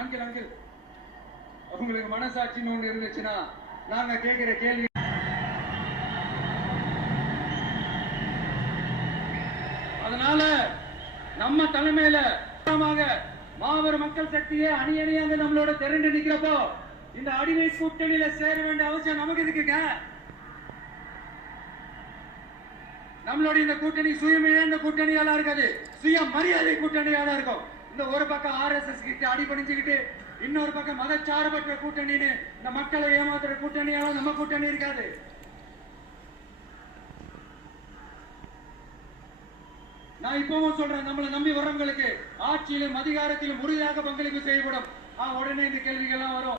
Uncle uncle உங்களுக்கு மனசாட்சின்னு ஒண்ணு இருந்துச்சுன்னா நாங்க கேட்கிற கேள்வி, அதனால நம்ம தலைமையில மாபெரும் மக்கள் சக்தியை அணி அணியாக நம்மளோட திரண்டு நிக்கிறப்போ இந்த அடிமை கூட்டணியில சேர வேண்டிய அவசியம் நமக்கு இருக்குங்க. நம்மளுடைய இந்த கூட்டணி சுயமிழந்த கூட்டணியால இருக்காது, சுய மரியாதை கூட்டணியால இருக்கும். இந்த ஒரு பக்கம் RSS கிட்ட அடிபணிஞ்சுக்கிட்டு, இன்னொரு பக்கம் மதச்சார்பற்ற கூட்டணின்னு இந்த மக்களை ஏமாத்துற கூட்டணியால நம்ம கூட்டணி இருக்காது. நான் இப்பவும் சொல்றேன், நம்மளை நம்பி வர்றவங்களுக்கு ஆட்சியிலும் அதிகாரத்திலும் உறுதியாக பங்களிப்பு செய்யப்படும். உடனே இந்த கேள்விகள்லாம் வரும்.